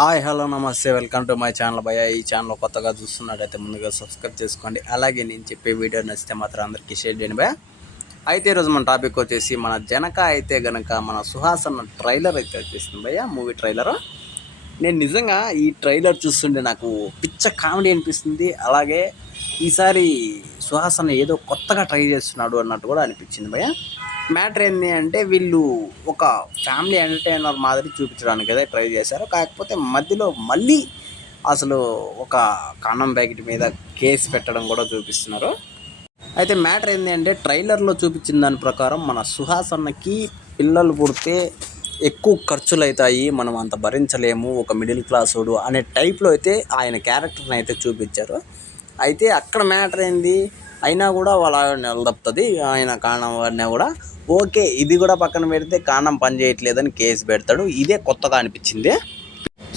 Hi hello నమస్తే welcome to my channel భయ్య. ఈ ఛానల్ కొత్తగా చూస్తున్నట్టయితే ముందుగా సబ్స్క్రైబ్ చేసుకోండి. అలాగే నేను చెప్పే వీడియో నచ్చితే మాత్రం అందరికీ షేర్ చేయండి భయ్య. అయితే ఈరోజు మన టాపిక్ వచ్చేసి మన జనక అయితే గనక మన సుహాస్ అన్న ట్రైలర్ అయితే వచ్చేసింది భయ్య, మూవీ ట్రైలర్. నేను నిజంగా ఈ ట్రైలర్ చూస్తుంటే నాకు పిచ్చ కామెడీ అనిపిస్తుంది. అలాగే ఈసారి సుహాస్ అన్న ఏదో కొత్తగా ట్రై చేస్తున్నాడు అన్నట్టు కూడా అనిపించింది భయ్య. మ్యాటర్ ఏంటి అంటే వీళ్ళు ఒక ఫ్యామిలీ ఎంటర్టైనర్ మాదిరి చూపించడానికి అయితే ట్రై చేశారు. కాకపోతే మధ్యలో మళ్ళీ అసలు ఒక కాండం ప్యాకెట్ మీద కేసు పెట్టడం కూడా చూపిస్తున్నారు. అయితే మ్యాటర్ ఏంటి అంటే ట్రైలర్లో చూపించిన దాని ప్రకారం మన సుహాస్ అన్నకి పిల్లలు పుడితే ఎక్కువ ఖర్చులు అవుతాయి, మనం అంత భరించలేము, ఒక మిడిల్ క్లాసోడు అనే టైప్లో అయితే ఆయన క్యారెక్టర్ని అయితే చూపించారు. అయితే అక్కడ మ్యాటర్ ఏంది, అయినా కూడా వాళ్ళ నిలదప్పుతుంది ఆయన కాండం వాడినా కూడా. ఓకే, ఇది కూడా పక్కన పెడితే కాండం పని చేయట్లేదని కేసు పెడతాడు. ఇదే కొత్తగా అనిపించింది.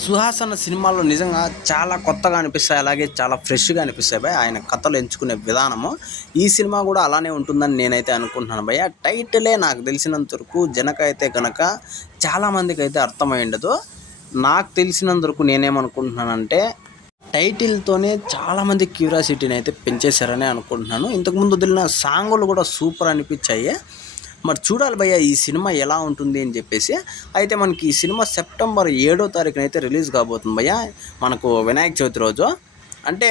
సుహాస్ అన్న సినిమాలో నిజంగా చాలా కొత్తగా అనిపిస్తాయి, అలాగే చాలా ఫ్రెష్గా అనిపిస్తాయి భయ్ ఆయన కథలు ఎంచుకునే విధానము. ఈ సినిమా కూడా అలానే ఉంటుందని నేనైతే అనుకుంటున్నాను భయ్య. టైటిలే నాకు తెలిసినంత వరకు జనక అయితే కనుక చాలామందికి అయితే అర్థమై ఉండదు. నాకు తెలిసినంత వరకు నేనేమనుకుంటున్నానంటే టైటిల్తోనే చాలామంది క్యూరియాసిటీని అయితే పెంచేశారని అనుకుంటున్నాను. ఇంతకుముందు వదిలిన సాంగులు కూడా సూపర్ అనిపించాయి. మరి చూడాలి భయ్య ఈ సినిమా ఎలా ఉంటుంది అని చెప్పేసి. అయితే మనకి ఈ సినిమా సెప్టెంబర్ 7వ తారీఖున అయితే రిలీజ్ కాబోతుంది భయ్య, మనకు వినాయక చవితి రోజు. అంటే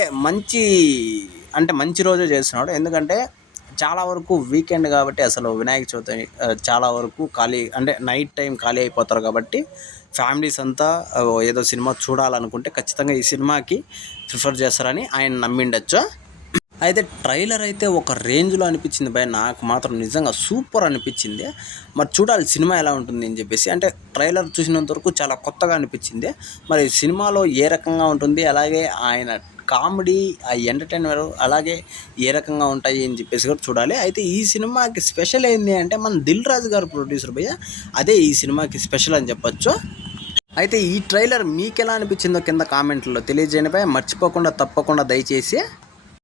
మంచి రోజే చేస్తున్నాడు. ఎందుకంటే చాలా వరకు వీకెండ్ కాబట్టి అసలు వినాయక చవితి చాలా వరకు ఖాళీ, అంటే నైట్ టైం ఖాళీ అయిపోతారు కాబట్టి ఫ్యామిలీస్ అంతా ఏదో సినిమా చూడాలనుకుంటే ఖచ్చితంగా ఈ సినిమాకి ప్రిఫర్ చేస్తారని ఆయన నమ్మిండొచ్చు. అయితే ట్రైలర్ అయితే ఒక రేంజ్లో అనిపించింది భయ, నాకు మాత్రం నిజంగా సూపర్ అనిపించింది. మరి చూడాలి సినిమా ఎలా ఉంటుంది అని చెప్పేసి. అంటే ట్రైలర్ చూసినంత వరకు చాలా కొత్తగా అనిపించింది. మరి సినిమాలో ఏ రకంగా ఉంటుంది, అలాగే ఆయన కామెడీ, ఆ ఎంటర్టైనర్ అలాగే ఏ రకంగా ఉంటాయి అని చెప్పేసి కూడా చూడాలి. అయితే ఈ సినిమాకి స్పెషల్ ఏంటి అంటే మన దిల్ రాజు గారు ప్రొడ్యూసర్ భయ్య, అదే ఈ సినిమాకి స్పెషల్ అని చెప్పొచ్చు. అయితే ఈ ట్రైలర్ మీకు ఎలా అనిపించిందో కింద కామెంట్లో తెలియజేయండి భయ్య. మర్చిపోకుండా తప్పకుండా దయచేసి